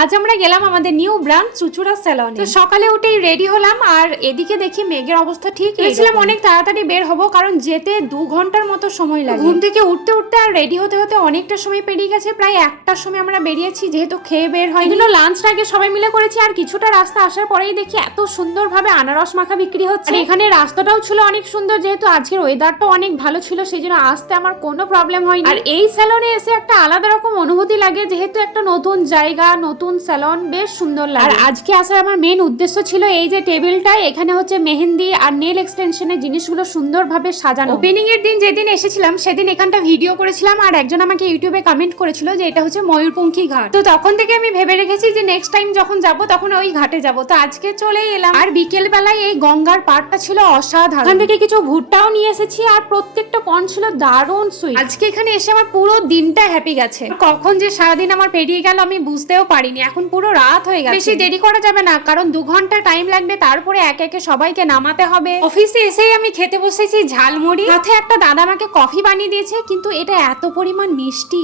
আজ আমরা গেলাম আমাদের নিউ ব্রাঞ্চ চুচুড়া স্যালনে। তো সকালে উঠেই রেডি হলাম, আর এদিকে দেখি মেঘের অবস্থা ঠিক হয়েছিলাম অনেক তাড়াতাড়ি বের হবো, কারণ যেতে 2 ঘন্টার মতো সময় লাগে। ঘুম থেকে উঠতে উঠতে আর রেডি হতে হতে অনেকটা সময় পেরিয়ে গেছে, প্রায় 1টার সময় আমরা বেরিয়েছি, যেহেতু খেয়ে বের হয়। এগুলো লাঞ্চটা আগে সবাই মিলে করেছি, আর কিছুটা রাস্তা আসার পরেই দেখি এত সুন্দরভাবে আনারস মাখা বিক্রি হচ্ছে। আর এখানে রাস্তাটাও ছিল অনেক সুন্দর, যেহেতু আজকের ওয়েদারটাও অনেক ভালো ছিল, সেই জন্য আসতে আমার কোনো প্রবলেম হয়নি। আর এই স্যালনে এসে একটা আলাদা রকম অনুভূতি লাগে, যেহেতু একটা নতুন জায়গা, নতুন স্যালন, বেশ সুন্দর লাগে। আর আজকে আসার আমার মেন উদ্দেশ্য ছিল এই যে টেবিলটা, এখানে হচ্ছে মেহেন্দি আর নেল এক্সটেনশনের জিনিসগুলো সুন্দরভাবে সাজানো। ওপেনিং এর দিন যেদিন এসেছিলাম সেদিন এখানটা ভিডিও করেছিলাম, আর একজন আমাকে ইউটিউবে কমেন্ট করেছিল যে এটা হচ্ছে ময়ূরপঙ্খী ঘাট। তো তখন থেকে আমি ভেবে রেখেছি যে নেক্সট টাইম যখন যাব তখন ওই ঘাটে যাব। তো আজকে চলেই এলাম। আর বিকেল বেলায় এই গঙ্গার পাড়টা ছিল অসাধারণ। এখান থেকে কিছু ভুট্টাও নিয়ে এসেছি, আর প্রত্যেকটা পণ ছিল দারুণ সুইট। আজকে এখানে এসে আমার পুরো দিনটা হ্যাপি গেছে। কখন যে সারাদিন আমার পেরিয়ে গেল আমি বুঝতেও পারিনি। এখন পুরো রাত হয়ে গেছে। বেশি দেরি করা যাবে না, কারণ 2 ঘন্টা টাইম লাগবে, তারপরে একে একে সবাইকে নামাতে হবে। অফিসে এসেই আমি খেতে বসেছি ঝালমুড়ি, সাথে একটা দাদা আমাকে কফি বানিয়ে দিয়েছে, কিন্তু এটা এত পরিমাণ মিষ্টি।